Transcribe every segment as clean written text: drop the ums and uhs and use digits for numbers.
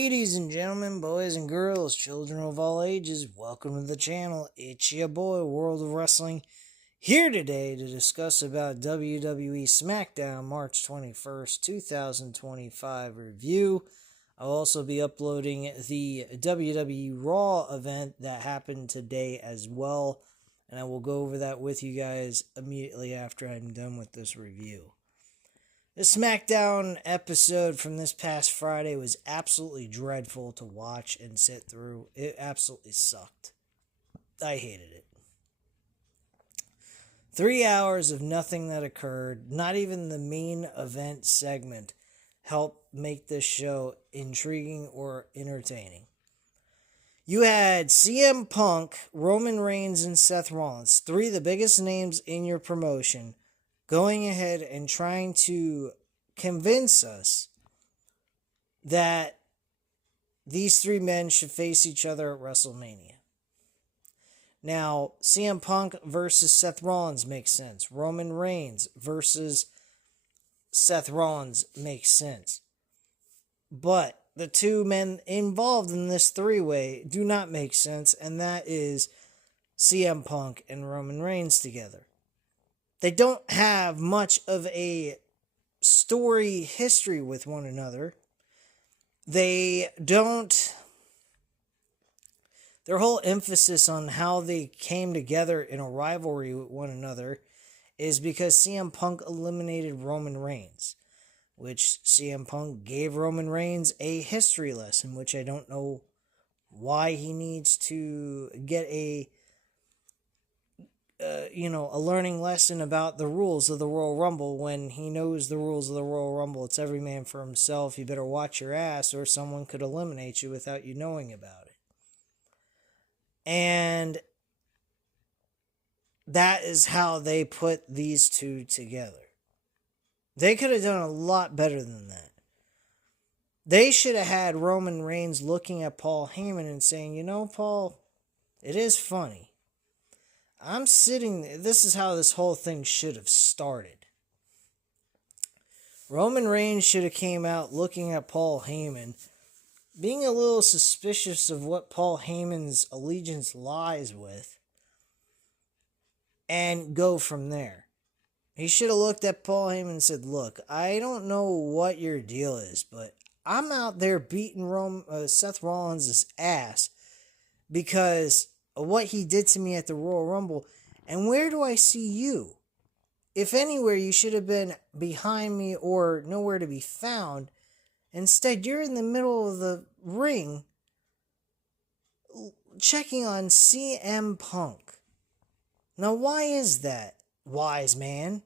Ladies and gentlemen, boys and girls, children of all ages, welcome to the channel. It's your boy, World of Wrestling, here today to discuss about WWE Smackdown March 21st, 2025 review. I'll also be uploading the WWE Raw event that happened today as well, and I will go over that with you guys immediately after I'm done with this review. The SmackDown episode from this past Friday was absolutely dreadful to watch and sit through. It absolutely sucked. I hated it. 3 hours of nothing that occurred, not even the main event segment, helped make this show intriguing or entertaining. You had CM Punk, Roman Reigns, and Seth Rollins, three of the biggest names in your promotion, going ahead and trying to convince us that these three men should face each other at WrestleMania. Now, CM Punk versus Seth Rollins makes sense. Roman Reigns versus Seth Rollins makes sense. But the two men involved in this three-way do not make sense, and that is CM Punk and Roman Reigns together. They don't have much of a story history with one another. They don't. Their whole emphasis on how they came together in a rivalry with one another is because CM Punk eliminated Roman Reigns, which CM Punk gave Roman Reigns a history lesson, which I don't know why he needs to get a learning lesson about the rules of the Royal Rumble when he knows the rules of the Royal Rumble. It's every man for himself. You better watch your ass or someone could eliminate you without you knowing about it. And that is how they put these two together. They could have done a lot better than that. They should have had Roman Reigns looking at Paul Heyman and saying, you know, Paul, it is funny. I'm sitting there. This is how this whole thing should have started. Roman Reigns should have came out looking at Paul Heyman, being a little suspicious of what Paul Heyman's allegiance lies with, and go from there. He should have looked at Paul Heyman and said, look, I don't know what your deal is, but I'm out there beating Seth Rollins' ass because of what he did to me at the Royal Rumble, and where do I see you? If anywhere, you should have been behind me or nowhere to be found. Instead, you're in the middle of the ring checking on CM Punk. Now, why is that, wise man?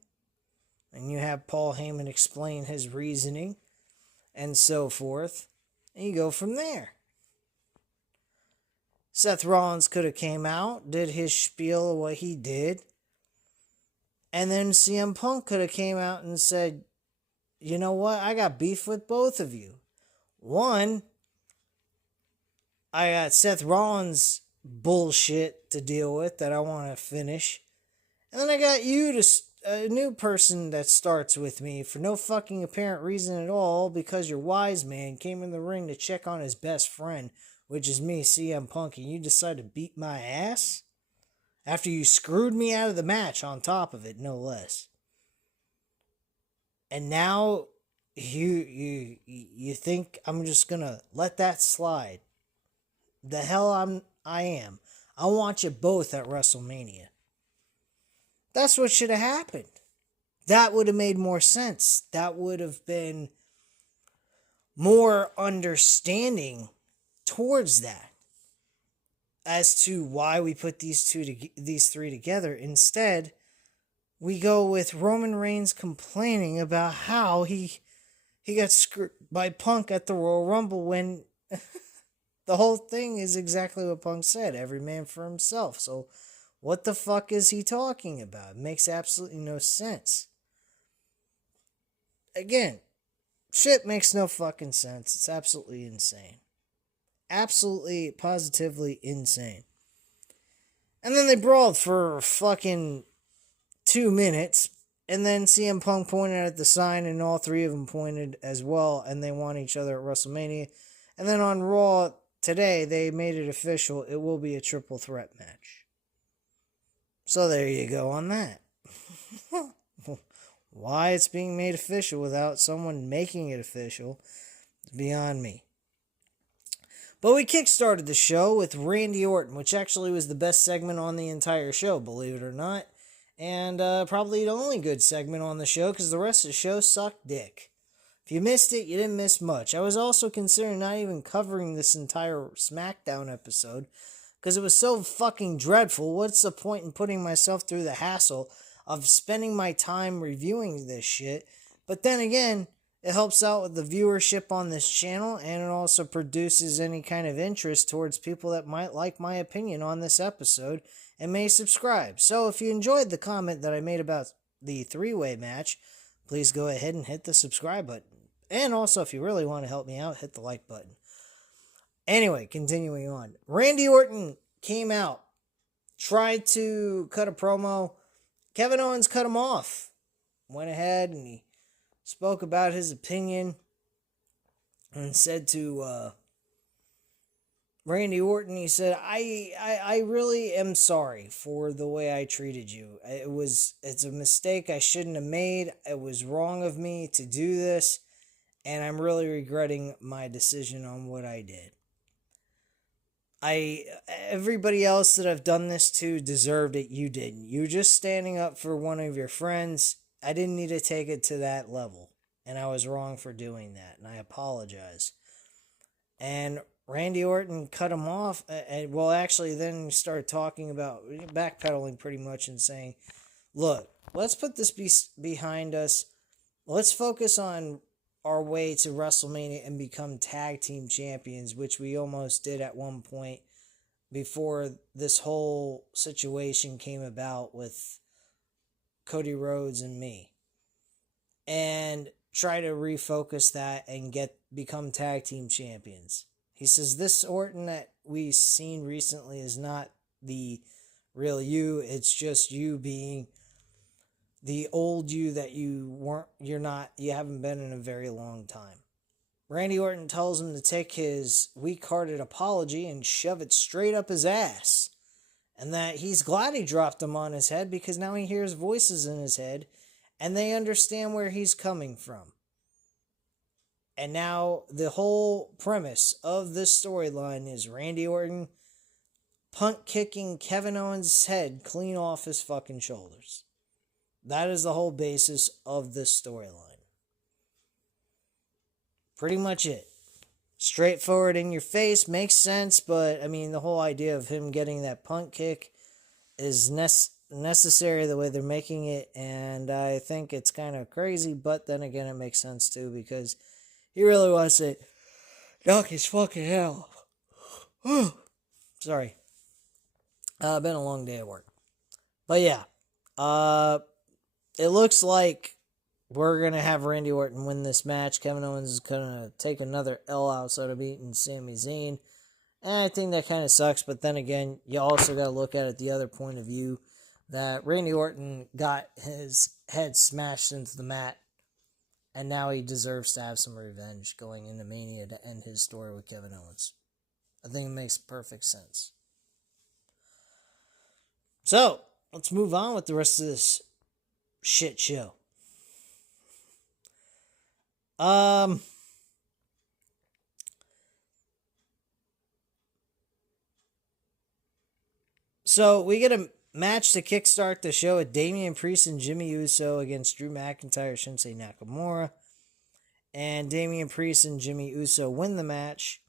And you have Paul Heyman explain his reasoning and so forth, and you go from there. Seth Rollins could have came out, did his spiel of what he did, and then CM Punk could have came out and said, you know what, I got beef with both of you. One, I got Seth Rollins bullshit to deal with that I want to finish, and then I got you, a new person that starts with me for no fucking apparent reason at all, because your wise man came in the ring to check on his best friend, which is me, CM Punk, and you decide to beat my ass? After you screwed me out of the match on top of it, no less. And now you think I'm just gonna let that slide? The hell I am. I want you both at WrestleMania. That's what should have happened. That would have made more sense. That would have been more understanding towards that as to why we put these three together. Instead, we go with Roman Reigns complaining about how he got screwed by Punk at the Royal Rumble when the whole thing is exactly what Punk said, every man for himself. So what the fuck is he talking about? It makes absolutely no sense. Again, shit makes no fucking sense. It's absolutely insane. Absolutely, positively insane. And then they brawled for fucking 2 minutes. And then CM Punk pointed at the sign, and all three of them pointed as well. And they want each other at WrestleMania. And then on Raw today, they made it official. It will be a triple threat match. So there you go on that. Why it's being made official without someone making it official is beyond me. But we kickstarted the show with Randy Orton, which actually was the best segment on the entire show, believe it or not. And probably the only good segment on the show, because the rest of the show sucked dick. If you missed it, you didn't miss much. I was also considering not even covering this entire Smackdown episode, because it was so fucking dreadful. What's the point in putting myself through the hassle of spending my time reviewing this shit? But then again, it helps out with the viewership on this channel, and it also produces any kind of interest towards people that might like my opinion on this episode and may subscribe. So if you enjoyed the comment that I made about the three-way match, please go ahead and hit the subscribe button. And also, if you really want to help me out, hit the like button. Anyway, continuing on. Randy Orton came out, tried to cut a promo. Kevin Owens cut him off. Went ahead and he spoke about his opinion and said to Randy Orton, he said, I really am sorry for the way I treated you. It's a mistake I shouldn't have made. It was wrong of me to do this, and I'm really regretting my decision on what I did. Everybody else that I've done this to deserved it. You didn't. You were just standing up for one of your friends. I didn't need to take it to that level, and I was wrong for doing that, and I apologize. And Randy Orton cut him off, and actually then started talking about backpedaling pretty much and saying, look, let's put this behind us. Let's focus on our way to WrestleMania and become tag team champions, which we almost did at one point before this whole situation came about with Cody Rhodes and me, and try to refocus that and become tag team champions. He says this Orton that we've seen recently is not the real you. It's just you being the old you that you haven't been in a very long time. Randy Orton tells him to take his weak-hearted apology and shove it straight up his ass. And that he's glad he dropped them on his head because now he hears voices in his head and they understand where he's coming from. And now the whole premise of this storyline is Randy Orton punt kicking Kevin Owens' head clean off his fucking shoulders. That is the whole basis of this storyline. Pretty much it. Straightforward in your face, makes sense, but I mean the whole idea of him getting that punt kick is necessary the way they're making it, and I think it's kind of crazy, but then again it makes sense too because he really wants to knock his fucking hell. Sorry. Been a long day at work. But yeah. It looks like we're going to have Randy Orton win this match. Kevin Owens is going to take another L outside of beating Sami Zayn. And I think that kind of sucks. But then again, you also got to look at it the other point of view. That Randy Orton got his head smashed into the mat. And now he deserves to have some revenge going into Mania to end his story with Kevin Owens. I think it makes perfect sense. So, let's move on with the rest of this shit show. So we get a match to kickstart the show with Damian Priest and Jimmy Uso against Drew McIntyre, Shinsuke Nakamura. And Damian Priest and Jimmy Uso win the match.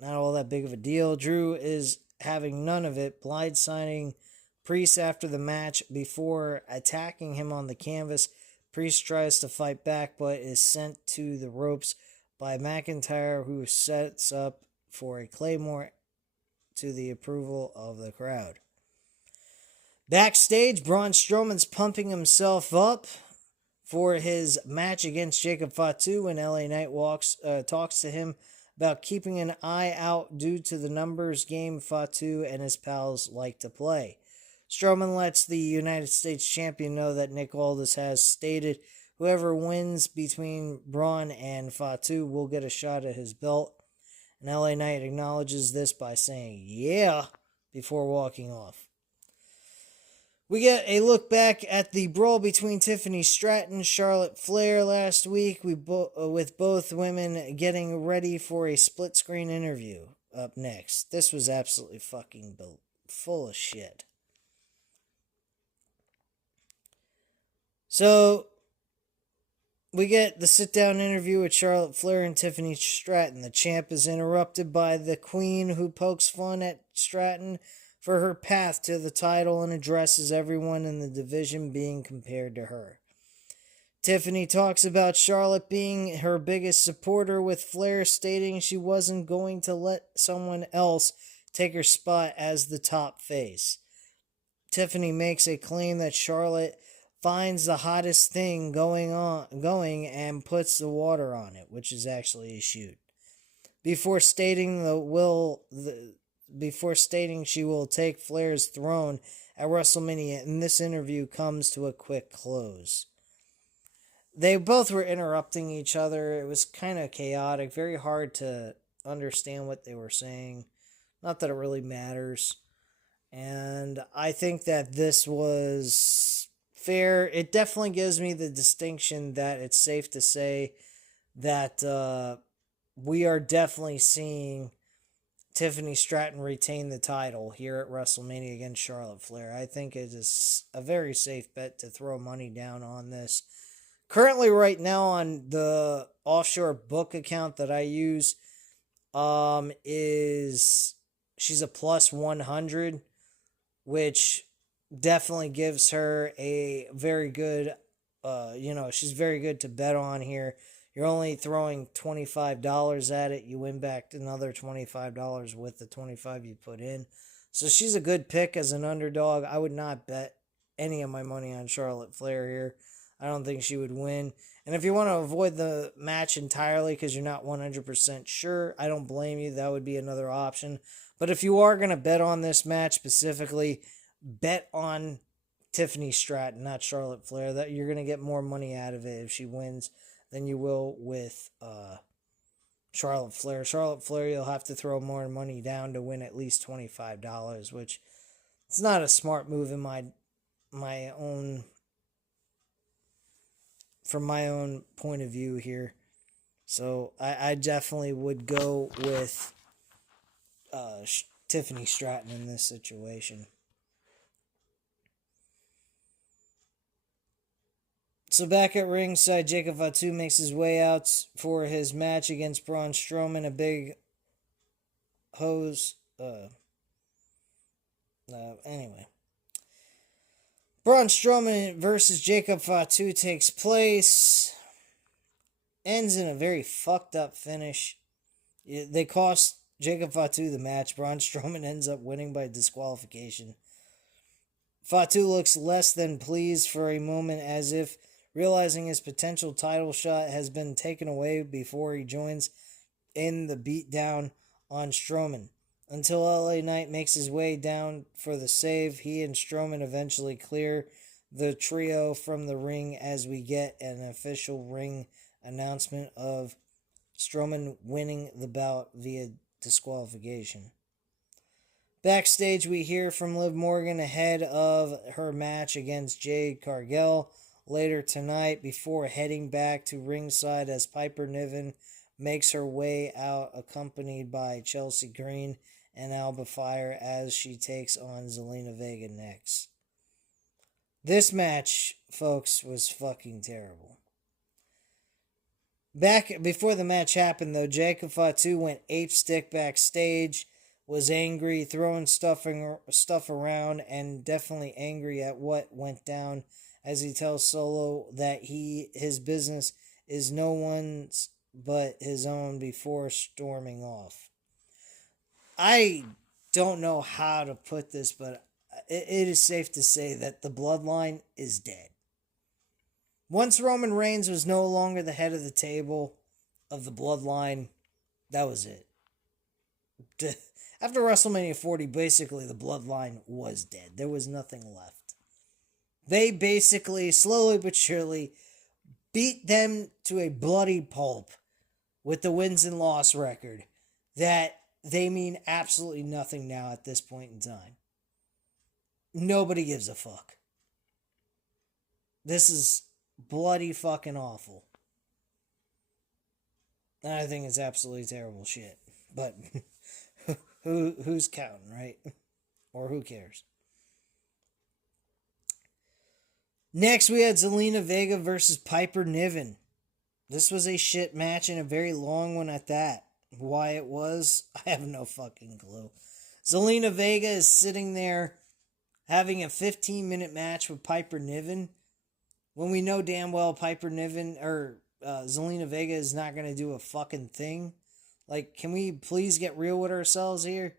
Not all that big of a deal. Drew is having none of it, blindsiding Priest after the match before attacking him on the canvas. Priest tries to fight back, but is sent to the ropes by McIntyre, who sets up for a Claymore to the approval of the crowd. Backstage, Braun Strowman's pumping himself up for his match against Jacob Fatu when LA Knight talks to him about keeping an eye out due to the numbers game Fatu and his pals like to play. Strowman lets the United States champion know that Nick Aldis has stated whoever wins between Braun and Fatu will get a shot at his belt. And LA Knight acknowledges this by saying, "Yeah," before walking off. We get a look back at the brawl between Tiffany Stratton and Charlotte Flair last week, with both women getting ready for a split-screen interview up next. This was absolutely fucking full of shit. So, we get the sit-down interview with Charlotte Flair and Tiffany Stratton. The champ is interrupted by the Queen, who pokes fun at Stratton for her path to the title and addresses everyone in the division being compared to her. Tiffany talks about Charlotte being her biggest supporter, with Flair stating she wasn't going to let someone else take her spot as the top face. Tiffany makes a claim that Charlotte finds the hottest thing going and puts the water on it, which is actually a shoot. Before stating she will take Flair's throne at WrestleMania, and this interview comes to a quick close. They both were interrupting each other. It was kind of chaotic, very hard to understand what they were saying. Not that it really matters. And I think that this was fair. It definitely gives me the distinction that it's safe to say that we are definitely seeing Tiffany Stratton retain the title here at WrestleMania against Charlotte Flair. I think it is a very safe bet to throw money down on this. Currently, right now, on the offshore book account that I use, she's a plus 100, which definitely gives her a very good, she's very good to bet on here. You're only throwing $25 at it. You win back another $25 with the $25 you put in. So she's a good pick as an underdog. I would not bet any of my money on Charlotte Flair here. I don't think she would win. And if you want to avoid the match entirely because you're not 100% sure, I don't blame you. That would be another option. But if you are going to bet on this match specifically, bet on Tiffany Stratton, not Charlotte Flair. That you're going to get more money out of it if she wins than you will with Charlotte Flair. Charlotte Flair, you'll have to throw more money down to win at least $25, which it's not a smart move in my own, from my own point of view here. So I definitely would go with Tiffany Stratton in this situation. So back at ringside, Jacob Fatu makes his way out for his match against Braun Strowman. A big hose. Anyway. Braun Strowman versus Jacob Fatu takes place. Ends in a very fucked up finish. They cost Jacob Fatu the match. Braun Strowman ends up winning by disqualification. Fatu looks less than pleased for a moment, as if realizing his potential title shot has been taken away before he joins in the beatdown on Strowman. Until LA Knight makes his way down for the save, he and Strowman eventually clear the trio from the ring as we get an official ring announcement of Strowman winning the bout via disqualification. Backstage, we hear from Liv Morgan ahead of her match against Jade Cargill later tonight, before heading back to ringside as Piper Niven makes her way out, accompanied by Chelsea Green and Alba Fire, as she takes on Zelina Vega next. This match, folks, was fucking terrible. Back before the match happened, though, Jacob Fatu went ape-stick backstage, was angry, throwing stuff around, and definitely angry at what went down, as he tells Solo that his business is no one's but his own, before storming off. I don't know how to put this, but it is safe to say that the bloodline is dead. Once Roman Reigns was no longer the head of the table of the bloodline, that was it. After WrestleMania 40, basically the bloodline was dead. There was nothing left. They basically, slowly but surely, beat them to a bloody pulp with the wins and loss record. that they mean absolutely nothing now at this point in time. Nobody gives a fuck. This is bloody fucking awful. And I think it's absolutely terrible shit. But who's counting, right? Or who cares? Next, we had Zelina Vega versus Piper Niven. This was a shit match and a very long one at that. Why it was, I have no fucking clue. Zelina Vega is sitting there having a 15-minute match with Piper Niven when we know damn well Piper Niven or Zelina Vega is not going to do a fucking thing. Like, can we please get real with ourselves here?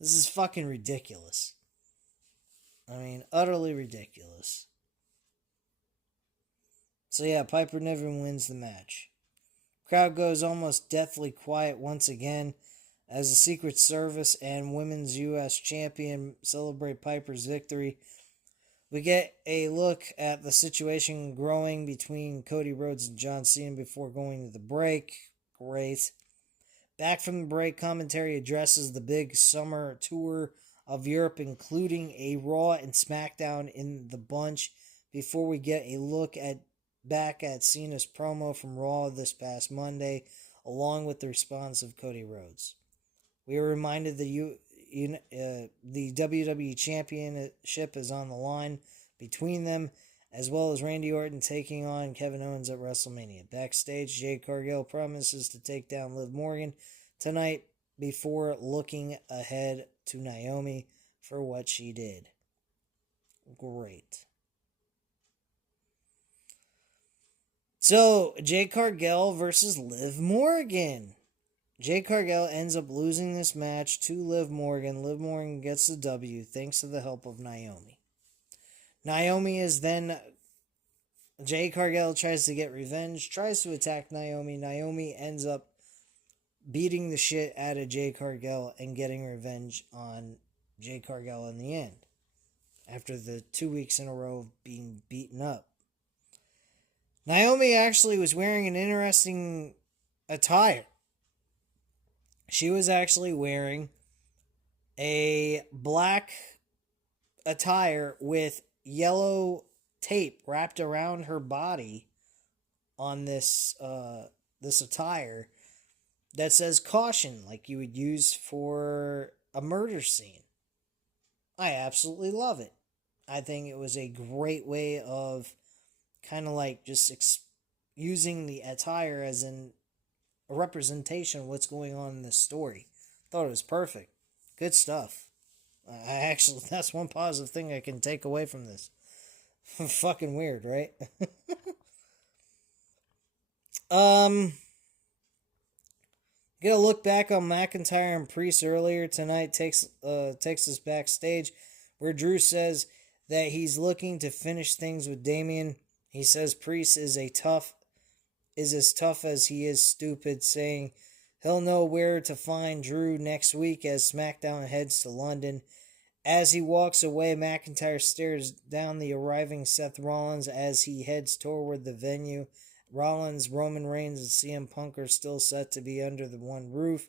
This is fucking ridiculous. I mean, utterly ridiculous. So yeah, Piper Niven wins the match. Crowd goes almost deathly quiet once again as the Secret Service and Women's U.S. Champion celebrate Piper's victory. We get a look at the situation growing between Cody Rhodes and John Cena before going to the break. Great. Back from the break, commentary addresses the big summer tour of Europe, including a Raw and Smackdown in the bunch, before we get a look back at Cena's promo from Raw this past Monday, along with the response of Cody Rhodes. We are reminded the WWE Championship is on the line between them, as well as Randy Orton taking on Kevin Owens at WrestleMania. Backstage, Jade Cargill promises to take down Liv Morgan tonight before looking ahead to Naomi for what she did. Great. So, Jade Cargill versus Liv Morgan. Jade Cargill ends up losing this match to Liv Morgan. Liv Morgan gets the W thanks to the help of Naomi. Naomi is then... Jade Cargill tries to get revenge, tries to attack Naomi. Naomi ends up beating the shit out of Jade Cargill and getting revenge on Jade Cargill in the end, after the 2 weeks in a row of being beaten up. Naomi actually was wearing an interesting attire. She was actually wearing a black attire with yellow tape wrapped around her body on this attire that says caution, like you would use for a murder scene. I absolutely love it. I think it was a great way of kind of like just using the attire as a representation of what's going on in this story. Thought it was perfect. Good stuff. That's one positive thing I can take away from this. Fucking weird, right? Get a look back on McIntyre and Priest earlier tonight. Takes us backstage where Drew says that he's looking to finish things with Damian. He says Priest is as tough as he is stupid, saying he'll know where to find Drew next week as SmackDown heads to London. As he walks away, McIntyre stares down the arriving Seth Rollins as he heads toward the venue. Rollins, Roman Reigns, and CM Punk are still set to be under the one roof,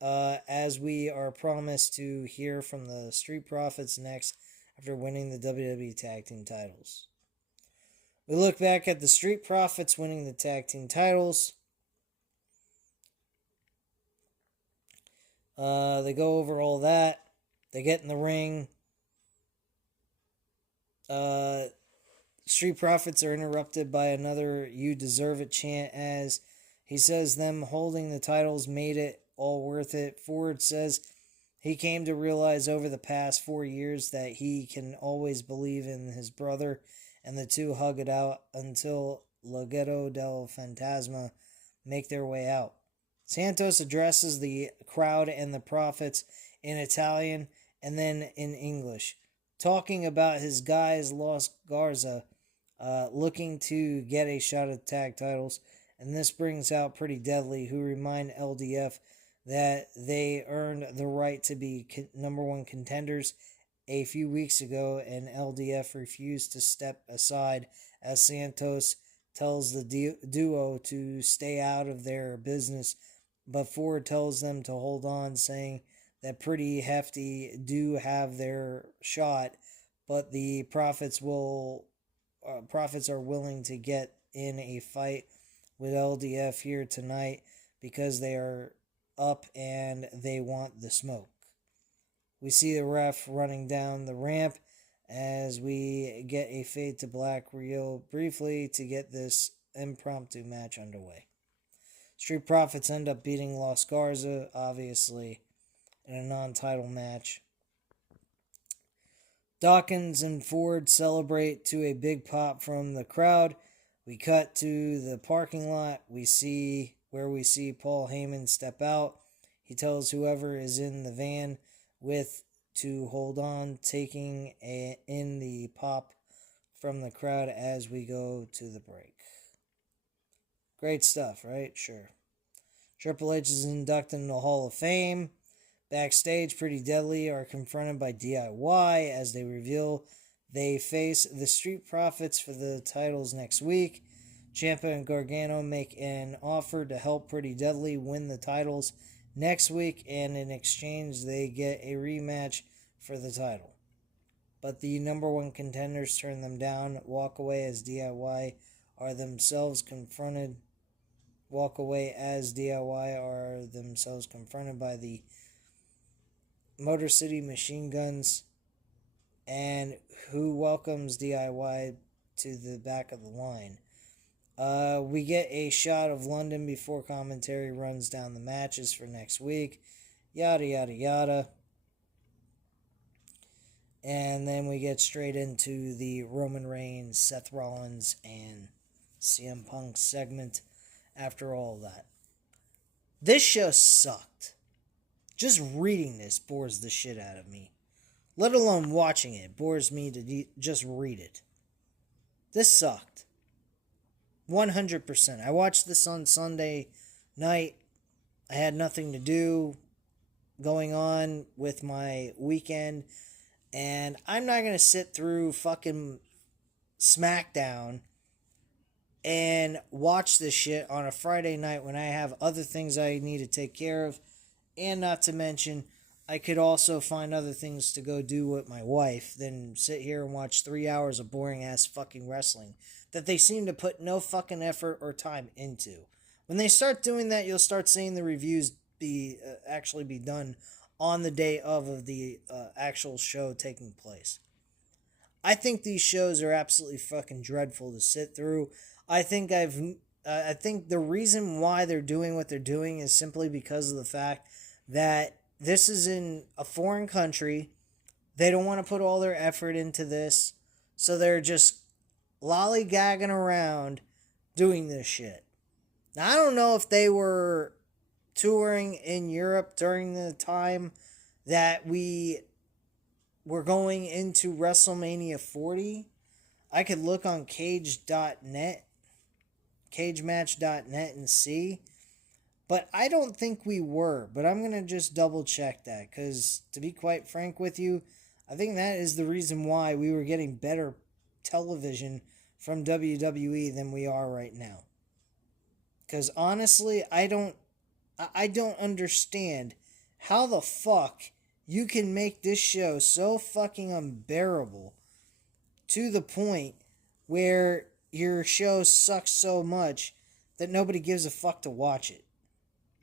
as we are promised to hear from the Street Profits next after winning the WWE Tag Team titles. We look back at the Street Profits winning the Tag Team titles. They go over all that. They get in the ring. Street Profits are interrupted by another "You deserve it" chant as he says them holding the titles made it all worth it. Ford says he came to realize over the past 4 years that he can always believe in his brother, and the two hug it out until Legado del Fantasma make their way out. Santos addresses the crowd and the Profits in Italian and then in English, talking about his guys Los Garza looking to get a shot at tag titles, and this brings out Pretty Deadly, who remind LDF that they earned the right to be number one contenders a few weeks ago, and LDF refused to step aside as Santos tells the duo to stay out of their business but Ford tells them to hold on, saying that Pretty Hefty do have their shot, but the Profits are willing to get in a fight with LDF here tonight because they are up and they want the smoke. We see the ref running down the ramp as we get a fade to black reel briefly to get this impromptu match underway. Street Profits end up beating Los Garza, obviously, in a non-title match. Dawkins and Ford celebrate to a big pop from the crowd. We cut to the parking lot. We see Paul Heyman step out. He tells whoever is in the van with to hold on, taking in the pop from the crowd as we go to the break. Great stuff, right? Sure. Triple H is inducted in the Hall of Fame. Backstage, Pretty Deadly are confronted by DIY as they reveal they face the Street Profits for the titles next week. Ciampa and Gargano make an offer to help Pretty Deadly win the titles next week, and in exchange they get a rematch for the title. But the number one contenders turn them down, walk away as DIY are themselves confronted by the Motor City Machine Guns, and who welcomes DIY to the back of the line. We get a shot of London before commentary runs down the matches for next week. Yada, yada, yada. And then we get straight into the Roman Reigns, Seth Rollins, and CM Punk segment after all that. This show sucked. Just reading this bores the shit out of me. Let alone watching it bores me to just read it. This sucked. 100%. I watched this on Sunday night. I had nothing to do going on with my weekend. And I'm not going to sit through fucking Smackdown and watch this shit on a Friday night when I have other things I need to take care of. And not to mention, I could also find other things to go do with my wife than sit here and watch 3 hours of boring-ass fucking wrestling that they seem to put no fucking effort or time into. When they start doing that, you'll start seeing the reviews actually be done on the day of the actual show taking place. I think these shows are absolutely fucking dreadful to sit through. I think the reason why they're doing what they're doing is simply because of the fact that this is in a foreign country. They don't want to put all their effort into this, so they're just lollygagging around doing this shit. Now, I don't know if they were touring in Europe during the time that we were going into WrestleMania 40. I could look on cagematch.net and see. But I don't think we were. But I'm going to just double check that. Because to be quite frank with you, I think that is the reason why we were getting better television from WWE than we are right now. Because honestly, I don't understand how the fuck you can make this show so fucking unbearable to the point where your show sucks so much that nobody gives a fuck to watch it.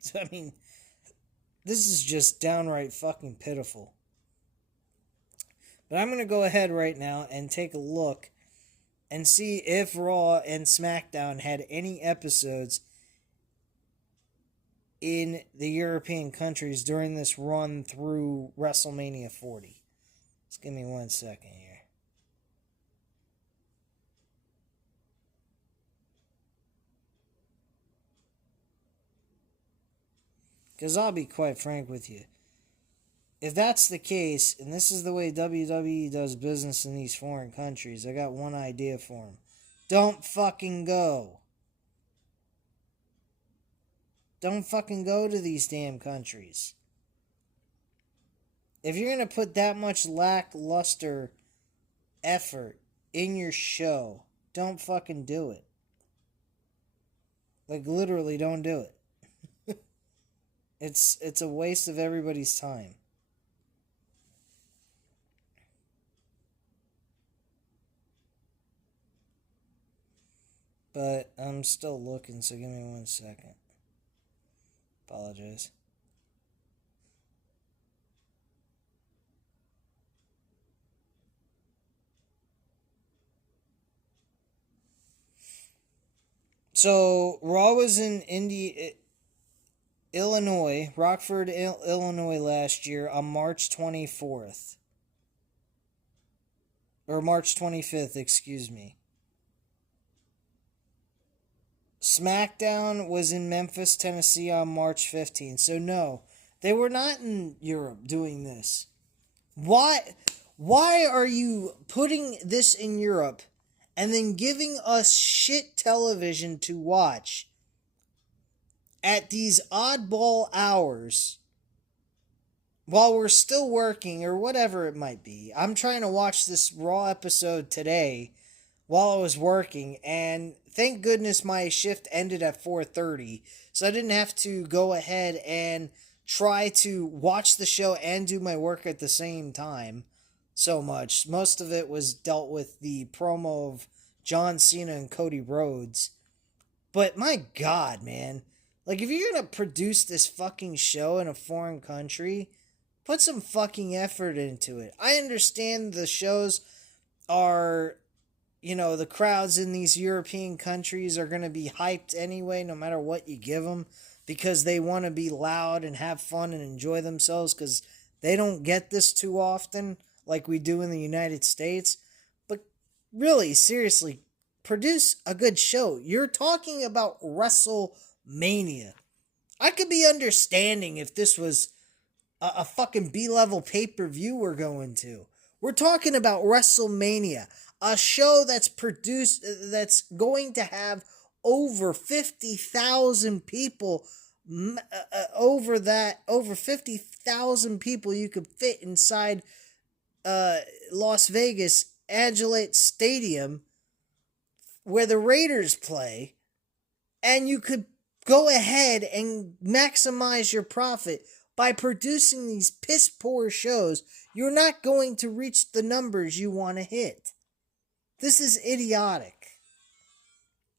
So, I mean, this is just downright fucking pitiful. But I'm going to go ahead right now and take a look and see if Raw and SmackDown had any episodes in the European countries during this run through WrestleMania 40. Just give me 1 second here. Because I'll be quite frank with you. If that's the case, and this is the way WWE does business in these foreign countries, I got one idea for them. Don't fucking go. Don't fucking go to these damn countries. If you're going to put that much lackluster effort in your show, don't fucking do it. Like, literally, don't do it. It's a waste of everybody's time. But I'm still looking, so give me 1 second. Apologize. So Raw was in Illinois, Rockford, Illinois last year on March 24th. Or March 25th, excuse me. Smackdown was in Memphis, Tennessee on March 15th. So no, they were not in Europe doing this. Why are you putting this in Europe and then giving us shit television to watch at these oddball hours while we're still working or whatever it might be? I'm trying to watch this Raw episode today while I was working, and thank goodness my shift ended at 4:30, so I didn't have to go ahead and try to watch the show and do my work at the same time so much. Most of it was dealt with the promo of John Cena and Cody Rhodes. But my God, man. Like, if you're going to produce this fucking show in a foreign country, put some fucking effort into it. I understand the shows are, the crowds in these European countries are going to be hyped anyway, no matter what you give them, because they want to be loud and have fun and enjoy themselves, because they don't get this too often like we do in the United States. But really, seriously, produce a good show. You're talking about WrestleMania. I could be understanding if this was a fucking B-level pay-per-view we're going to. We're talking about WrestleMania, a show that's that's going to have over 50,000 people, over 50,000 people you could fit inside Las Vegas Angelique Stadium where the Raiders play, and you could go ahead and maximize your profit by producing these piss poor shows. You're not going to reach the numbers you want to hit. This is idiotic.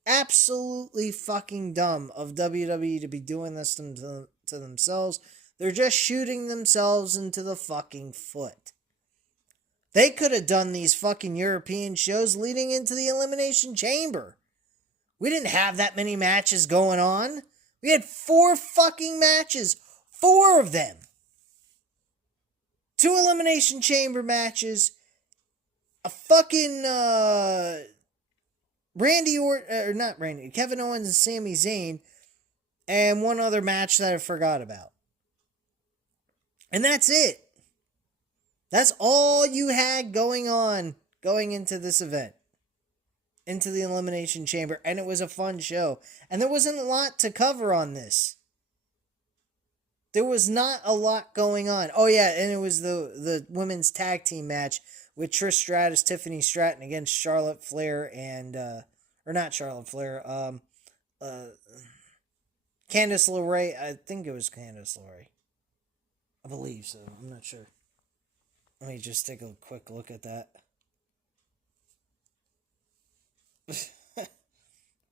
Absolutely fucking dumb of WWE to be doing this to themselves. They're just shooting themselves into the fucking foot. They could have done these fucking European shows leading into the Elimination Chamber. We didn't have that many matches going on. We had 4 fucking matches. 4 of them. 2 Elimination Chamber matches. A fucking, Kevin Owens and Sami Zayn. And one other match that I forgot about. And that's it. That's all you had going on going into this event. Into the Elimination Chamber. And it was a fun show. And there wasn't a lot to cover on this. There was not a lot going on. Oh yeah, and it was the women's tag team match with Trish Stratus, Tiffany Stratton against Charlotte Flair and, or not Charlotte Flair, Candice LeRae. I think it was Candice LeRae. I believe so. I'm not sure. Let me just take a quick look at that.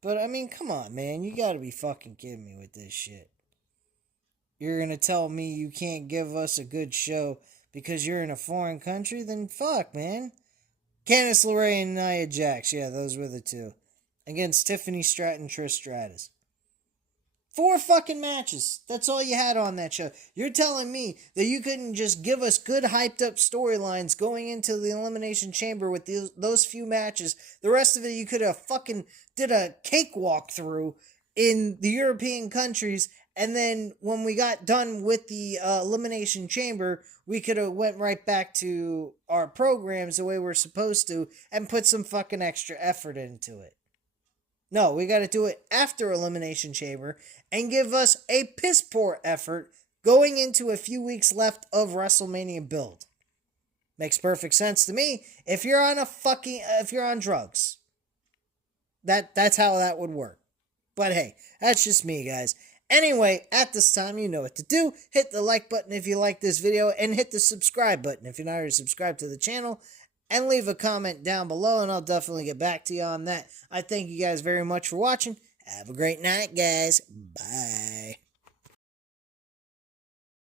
But, I mean, come on, man. You gotta be fucking kidding me with this shit. You're gonna tell me you can't give us a good show because you're in a foreign country? Then fuck, man. Candice LeRae and Nia Jax. Yeah, those were the 2. Against Tiffany Stratton, Trish Stratus. 4 fucking matches. That's all you had on that show. You're telling me that you couldn't just give us good hyped up storylines going into the Elimination Chamber with those few matches. The rest of it you could have fucking did a cakewalk through in the European countries, and then when we got done with the Elimination Chamber, we could have went right back to our programs the way we're supposed to and put some fucking extra effort into it. No, we got to do it after Elimination Chamber and give us a piss poor effort going into a few weeks left of WrestleMania build. Makes perfect sense to me. If you're on drugs, that's how that would work. But hey, that's just me, guys. Anyway, at this time, you know what to do. Hit the like button if you like this video, and hit the subscribe button if you're not already subscribed to the channel, and leave a comment down below, and I'll definitely get back to you on that. I thank you guys very much for watching. Have a great night, guys. Bye.